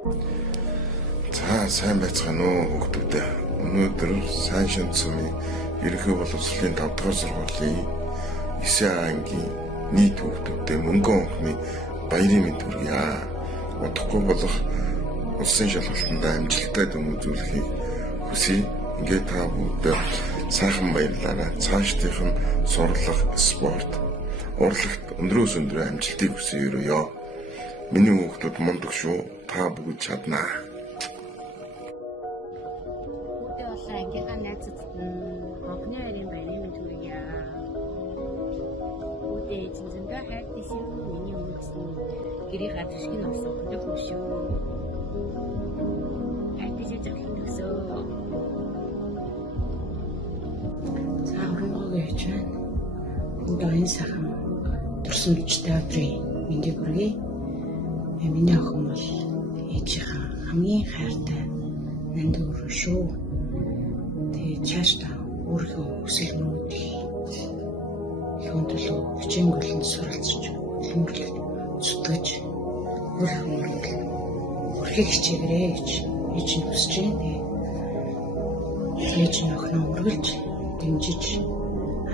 За сайн байцгаана уу хүүхдүүд. Өнөөдөр сайн шанцны ерөнхий боловсролын 5 дугаар сургуулийн 9 ангийн нийт хүүхдүүдэд мөнгөн онхны баярын мэнд хүргье. Удахгүй болох улсын шалгалтанд амжилттай дүн үзүүлэхийг хүсье. Ингээд та бүгд сайхан баярлаарай. Цаашдынх нь сурлах, спорт, урлагт өндрөөс өндрөө амжилтыг хүсье өрөөё. Миний хүүхдүүд мундаг шүү. Та бүгд чаднаа. Ангийнхаа найзуудад онхны баярын мэнд хүргье. Үүдээ зөндөө хайртай шүү. Миний үүдсэн гэрийн гадагшиг нь олсон хөдөө шүү. Хайртай шүү жахан төсөө. За өрөөгөө яж байна. Өдөө энэ сайхан турсамжтай өдрийн мэндийг хүргэе. Миний охин бол ээжийнхаа хамгийн хайртай нандин өрөө шүү. Тэгээд цаашдаа өөрийнхөө хүсэл мөрөөдөл юунд төлөө хичээнгүйлэн суралцж, хөдөлмөрлөж, зүтгэж, өөрийнхөө өрхийг хичээгээрэй гэж ээж нь хүсэж байна. Ээж нь охиноо үргэлж дэмжиж,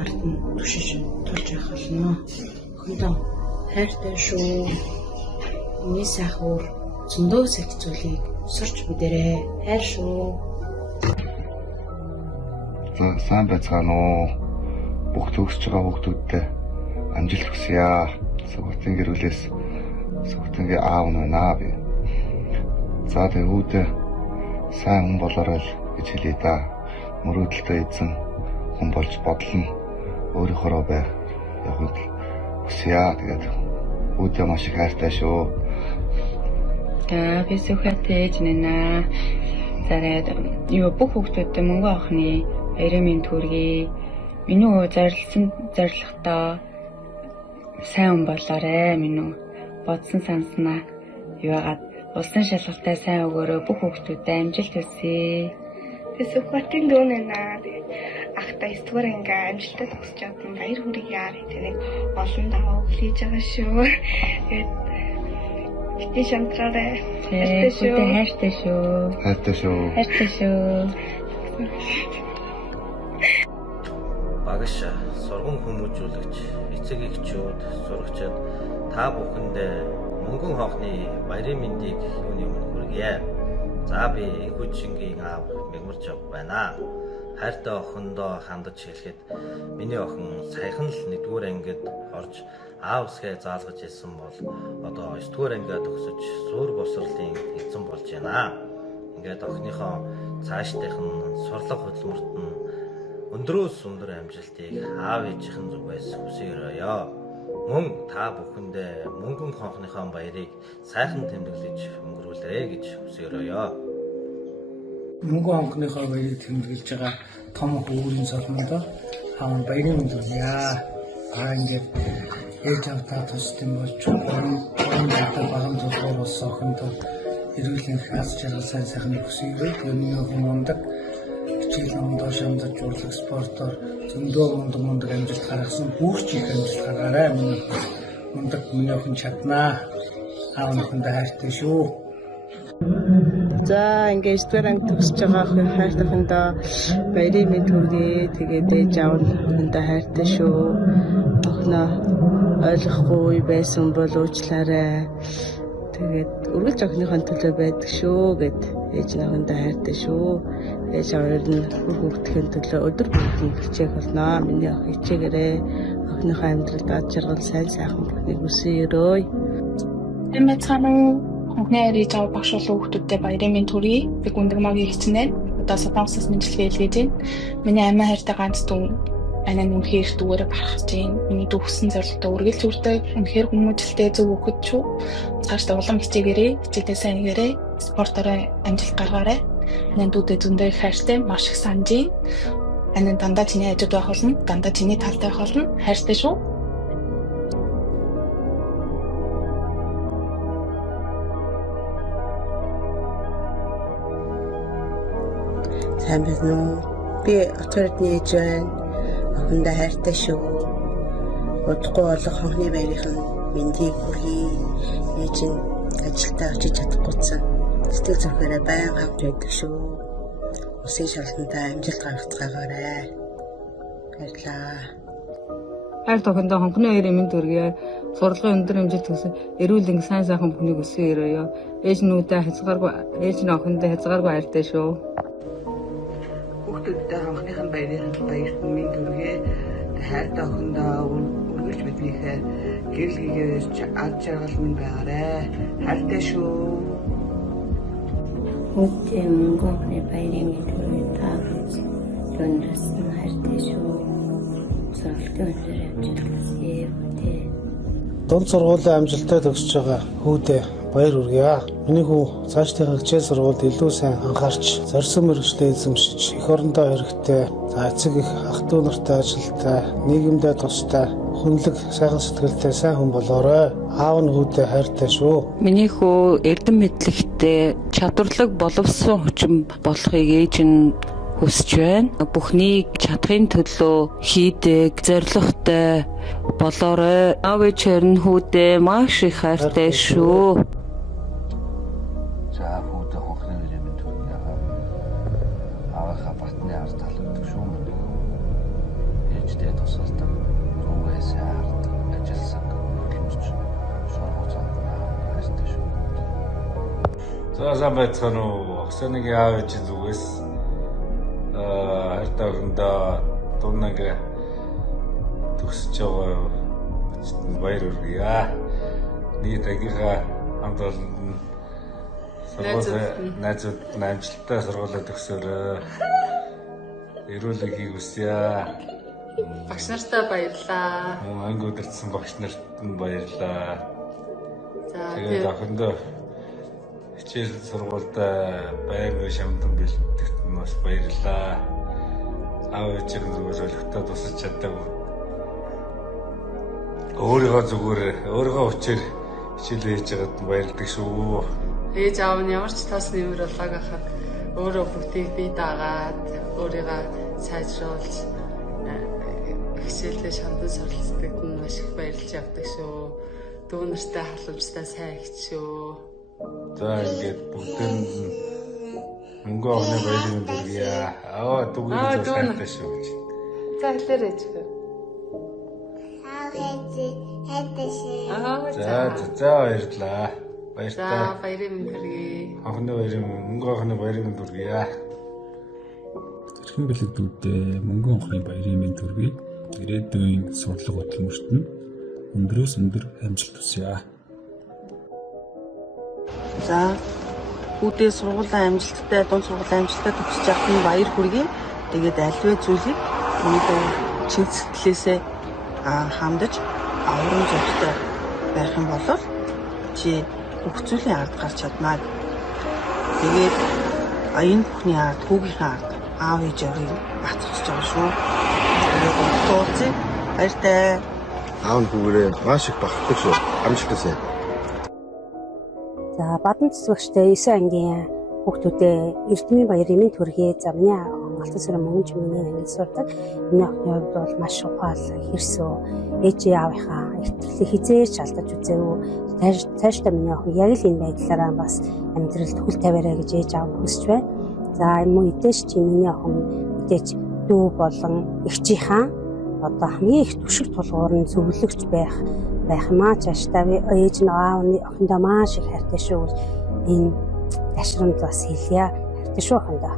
ард нь түшиж тулж явах болно. Охиндоо хайртай шүү. Миний сайхан зөндөө сэтгцүүлийг сурч мэдэрээ. Хайр шүү. За сайн байцгаана уу. Бүх төгсөж байгаа хүүхдүүдтэй амжилт хүсье. Сүгтэн гэрүүлээс сүгтэнгийн аав нь байна би. За тэгвэл сайн хүн болоорой гэж хэлье да. Мөрөөдөлтөй эзэн хүн болж бодлоо. Өөрийнхөө бай явахыг хүсье. Тэгээд үүдээ маш их хайртай шүү. За би сүхэтэй ээж нэнаа. Зарад юу бүх хүүхдүүдэд мөнгө авахны баярын мэнд хүргэе. Миний өө зорилготой сайн хүн болоорой. Минь бодсон санснаа юугаад улсын шалгалтаа сайн өгөөрэй. Бүх хүүхдүүдэд амжилт хүсье. Би сүхбатын дүү нэнаа. Ахтай 9 дугаар анги амжилттай төгсөж чадсан баяр хүргэе. Тэгээд олон даваа хүлээж байгаа шүү. Тэгээд Ити шантраарай. Хайртай шүү. Хайртай шүү. Хайртай шүү. Багш сургууль хүмүүжүүлэгч, эцэг эхчүүд, сурагчид та бүхэндээ мөнгөн хоохны баярын мэндийг юуны өмнө хүргье. За би энхүү жингийн аав мэгмарч байна. Хайртай охиндоо хандаж хэлэхэд миний охин саяхан л 1-р ангид орж аавсгээ заалгаж ирсэн бол одоо 9-р ангиа төгсөж суур босрлын эзэн болж байна. Ингээд охиныхоо цаашдынх нь сурлах хөдөлмөрт нь өндрөөс өндөр амжилтыг аав ээжийнхэн зүгээс хүсье өрөөё. Мөн та бүхэндээ мөнгөн хонхныхоо баярыг сайхан тэмдэглэж өнгөрүүлээрэй гэж хүсье өрөөё. Мөнгөн хонхныхоо баярыг тэмдэглэж байгаа том хөвгөрийн солондоо хаан баярын мэнд хүргье. Ингээд ээж автаа тусдсан болж багам толгой болсон охиндоо эрүүлийн хас жаргал сайн сайхан хүсье. Түүний охин мундаг хичээл номдоо шамдаж урлаг спортоор зөндөө мундаг амжилт гаргасан. Бүгд их амжилт гаргаарай. Мундаг миний охин чаднаа. Аав охиндоо хайртай шүү. За ингээд 9-р анги төгсөж байгаа охин хайртай охиндоо баярын мэнд хүргэе. Тэгээд ээж аав охиндоо хайртай шүү. Охиноо ойлгохгүй байсан бол уучлаарай. Тэгээд үргэлж охиныхоо төлөө байдаг шүү гэд ээж нь охиндоо хайртай шүү. Ээж аваар нь хүүхдийн төлөө өдөр бүрийн хичээх болно. Миний охин хичээгээрэй. Охиныхоо амьдралд ад жаргал сайн сайхан бүхнийг хүсье өрөөе. Эмэцхан онхны баярыг авах багш хүүхдүүдэд баярын мэнд хүргэе. Би гүндгмагийн хэцнээ одоо Солонгосоос мэдлэгээ илгээж байна. Миний амиа хайртай ганц дүү анаа үнэхээр дүүрээ барах чинь миний дүүсэн зорилготой үргэлж хүрдэг. Үнэхээр хүмүүжлтэй зөв өгөхөд шүү. Цаашдаа улам хичээгээрэй. Хичээлээ сайн хийгээрэй. Спортоор амжилт гаргаарай. Анаа дүүтэй зөндөө их хайртай, маш их санаж байна. Анаа дандаа чиний хажууд байх болно. Дандаа чиний талтай байх болно. Хайртай шүү. Сайн байна уу? Би отгордны ээж байна. Охиндоо хайртай шүү. Удахгүй болох хонхны баярын мэндийг хүргэе. Ээж нь ажилдаа очиж чадахгүйсэн. Сэтгэл зүрхээрээ байнга авч байдаг шүү. Усын шалгантаа амжилт гаргацгаагаарай. Баярлалаа. Хайр тохиндоо хонхны хоёрын мэд төргий. Сурлагын өндөр хэмжээнд төсөн эрүүл энг сайн сайхан бүхнийг өсгөн өрөөё. Ээж нүүдээ хязгааргүй ээж нь охиндоо хязгааргүй хайртай шүү. Хүүхдүүдтэй хонхныхан баярын баярт мэд төргий. Хайртай охиндоо өргөж биднийхээ гэрэл гээвэрч ад жаргал минь байгаарай. Хайртай шүү. Хүүхдээ мөнгөний баярын мэд төргий таарч өндрөөс нь хайртай шүү. Сургалтын өндөр амжилт хүсье. Дунд сургуулийн амжилттай төгсөж байгаа хүүдээ баяр хүргэе. Миний хүү цаашдын хичээл сургуульд илүү сайн анхаарч, зорьсон мөрөгчтэй эзэмшиж, эх орондоо хэрэгтэй, эцэг их ах トゥ нартай ажилтай, нийгэмдээ тустай, хүнлэг, сайхан сэтгэлтэй сайн хүн болоорой. Аав нь хүүдээ хайртай шүү. Миний хүү эрдэм мэдлэгтэй, чадварлаг боловсон хүчин болохыг ээж нь хүсэж байна. Бүхнийг чадахын төлөө хийдэг, зоригтой болоорой. Аав ээжээр нь хүүдээ маш их хайртай шүү. За хүүдээ хонхны хоёрын мэд төргий. Аавынхаа батны ард талдаг шүү. Ээжтэй тусалдаг, зүгээс хардаг, ажилласан, хөдөлмөрч, сургууль хайртай шүү. За сайн байцгаана уу? Оксаныг аав ээж зүгээс хайртай охиндоо дунаг төгсөж байгаа баяр хүргэе. Нийт агийнхаа хамт олон найзууд амжилттай сургуулаа төгсөөрэй. Эрүүл энхийг хүсье. Багш нартай баярлалаа. Анги удирдсан багш нарт нь баярлалаа. За тэгээд охиндоо хичээл сургуультай байнгын шамдан бэлтгэхэд нь бас баярлалаа. Аав ээжийн зүгээр олигтой тусаж чадаагүй. Өөрийнхөө хүчээр хичээлээ хийж байгаад баярладаг шүү. Ээж аав нь ямар ч тас нэмэр болоог хахад өөрөө бүгдийг бие даагаад өөрийгөө сайжруулж хичээлээ шамдан суралцдаг нь маш их баярлж явдаг шүү. Дүү нартай халамжтай сайн ихч шүү. За ингээд бүгдэн мөнгө охины баярын дүргийа. Дүүгийн сайтай шүү гэж. За хэлээрэй. За баярлалаа. Баяртай. За баярын дүргий. Мөнгө охины баярын дүргийа. Хэрхэн бэлэгдүүдээ мөнгө охины баярын дүргий. Ирээдүйн сурлага хөтөлмөрт нь өндрөөс өндөр амжилт хүсье. За хүүдээ сургуулийн амжилттай, дунд сургуулийн амжилттай төгсөж явах нь баяр хүргэе. Тэгээд альваа зүйлийг өнөөдөр чин сэтгэлээсээ хандаж аврам зөвхтэй байх юм бол чи бүх зүйлийн ард гарч чаднаа. Тэгээд энэ бүхний ард, хүүгийнхээ ард аав ээжийг бацчихж байгаа шүү. Тэгээд тооцоо баяртай. Аав нь хүүгээрээ маш их багтдаг шүү. Амжилт хүсье. За бадан цэцгэгчтэй 9 ангийн хүүхдүүдээ эрдмийн баярын мэд төргий. За миний Алтан сарын мөнгөж миний ангид сурдаг. Миний охины хувьд бол маш ухаал, хэрсүү. Ээжийн аавынхаа ихтгэлийг хизээж алдаж үзээгүй. Цаашдаа миний охин яг л энэ байдлаараа бас амьдралд хүл тавиарай гэж ээж аав хүсэж байна. За мөн эдэж чи миний охин эдэж дүү болон эгчийнхаа одоо хамгийн их түшиг тулгуур нь зөвлөгч байх юмаа цаашдаа ээж нь аавны охиндоо маш их хайртай шүү гэж энэ ташрамд бас хэлье. Хайртай шүү охиндоо.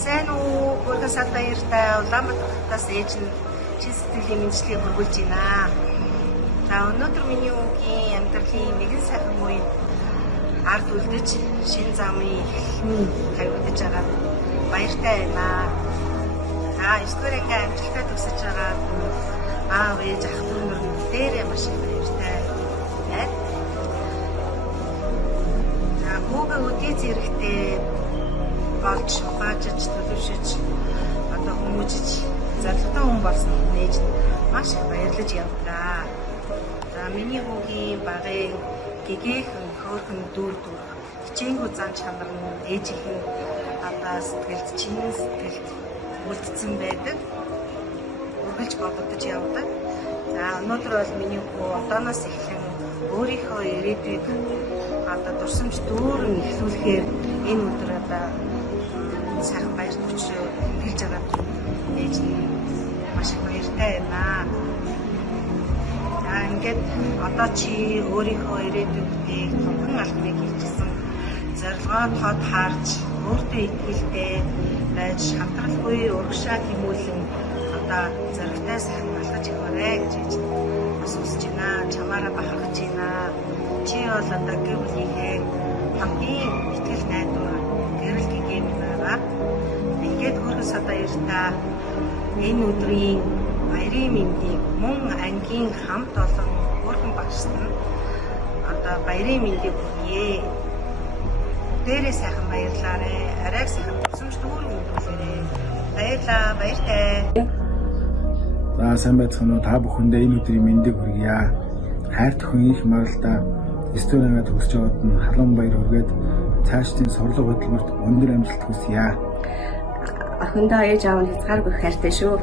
Сайн уу? Гургасаа баяртай. Улаанбаатараас ээж нь чин сэтгэлийн мэдлэгийг хөргүүлж байна. За өнөөдөр миний өвгийн амьдралын нэгэн сайхан үеийн ард үлдэж шинэ замын эхлэл тавигдаж байгаа баяртай байна. За 9-р ангийн амжилттай төгсөж байгаа аав ээж ах дүү нар дээрээ маш их баяртай байна. За хүүгээ үдий зэрэгтэй болж баажиж төлөвшөж одоо хүмүүжиж зорилготой хүн болсон нээж маш их баярлаж явдаа. За миний хүүгийн багын гэгээх хөөрхөн дүүр хичээнгүй зан чанар нь ээжийнхэн одоо сэтгэлд чиний сэтгэлд үлдсэн байдаг. Үргэлж бодож явдаг. За байна. Өнөөдөр бол миний хүү одооноос эхлэн өөрийнхөө ирээдүйд одоо дурсамж дүүрэн эхлүүлэхээр энэ өдөр одоо сайхан баяр төчөө хэлж байгаа ээж нь маш их баяртай байна. За ингээд одоо чи өөрийнхөө ирээдүйдээ томхон албаныг хийчихсэн зорилгоо тод харж өөртөө итгэлтэй байж хамтралгүй урагшаа тэмүүлэн одоо зоригтой сайхан болгож өгөөрэй гэж бас хүсэж байна. Чамаараа бахархаж байна. Чи бол одоо гэр бүлийнхээ хамгийн итгэл найдвар гэрэл гэгэм байгаа. Ингээд хөргөс одоо иртаа энэ өдрийн баярын мэндийг мөн ангийн хамт олон өөрхөн багшд нь одоо баярын мэндийг хүргье. Дээрээ сайхан баярлаарай. Арай сайхан тусамж дүүрэн өнгөрүүлээрэй. Баярлаа, баяртай. За сайн байцгаана уу? Та бүхэндээ энэ өдрийн мэндийг хүргье. Хайр төхөн их маралдаа студ ангаа төгсөж яваад нь халуун баяр хүргээд цаашдын сурлаг хөдөлмөрт өндөр амжилт хүсье. Охиндоо ээж аав нь хязгааргүй хайртай шүү.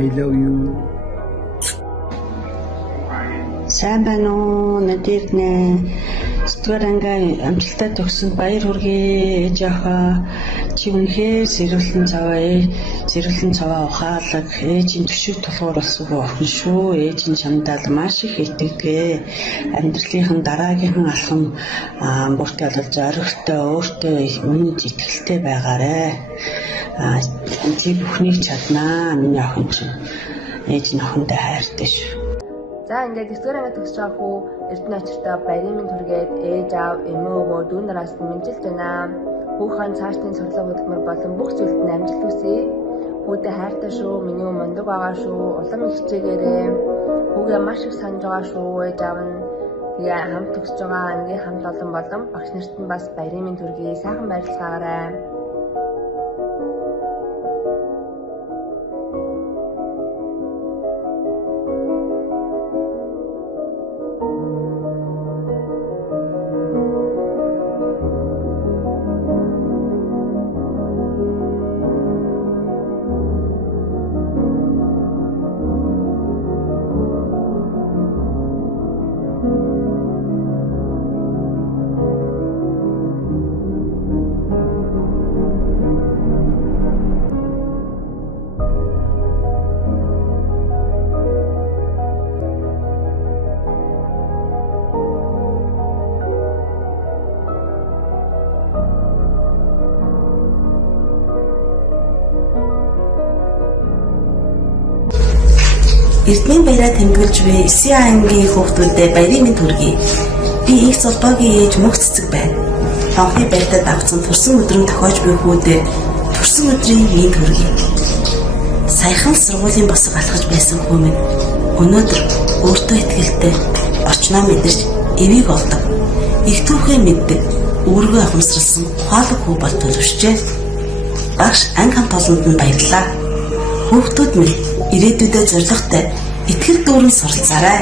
I love you. Сайн байна уу? Надад нэ студ ангаа амжилттай төгсөнд баяр хүргэе. Ээж ахаа чи үнэхээр зэрэглэн цаваа ухаалаг ээжийн төшөг тулгуур болсон охин шүү. Ээж нь чамдаа маш их итгэдэг. Амьдралынхан дараагийнхан алхам бүртээ бол зоригтой өөртөө үнэнд итгэлтэй байгаарэ. Эцэг бүхнийг чаднаа. Миний охин чинь ээж нь охиндоо хайртай шүү. За ингээд дэвтэр анги төгсөж байгаа хүү Эрдэнэ очиртаа баярын мэнд хүргээд ээж аав эмээ өвөө дүү нараас мэджилж байна. Хүүхэн цаашдын сурлаг хөдөлмөр болон бүх зүйлд нь амжилт хүсье. Хүүдээ хайртай шүү. Миний мундаг байгаа шүү. Улам их хичээгээрэй. Хүүгээ маш их санаж байгаа шүү. Ээж аав нь тэгээ хамт төгсөж байгаа ангийн хамт олон болон багш нарт нь бас баярын мэнд хүргэе. Сайхан баярлалаарай. Эрдэнэ баяраа тэмдэглэж буй 9 ангийн хүүхдүүдэд баярын мэнд хүргэе. Би их золбоогийн ээж мөх цэцэг байна. Хонхны баяртаа давцсан төрсөн өдрөө тохиож буй хүүдэд төрсөн өдрийн мэнд хүргэе. Саяхан сургуулийн босго алхаж байсан хүү минь өнөөдөр өөртөө итгэлтэй орчноо мэдэрч эвийг олдог. Их түүхээ мэддэг. Өөргөө ахмсралсан ухаалаг хүү бол төлөвшжээ. Багш анги хамт олонд нь баярлалаа. Хүүхдүүд минь ирээдүйдээ зоригтой итгэл дүүрэн суралцаарай.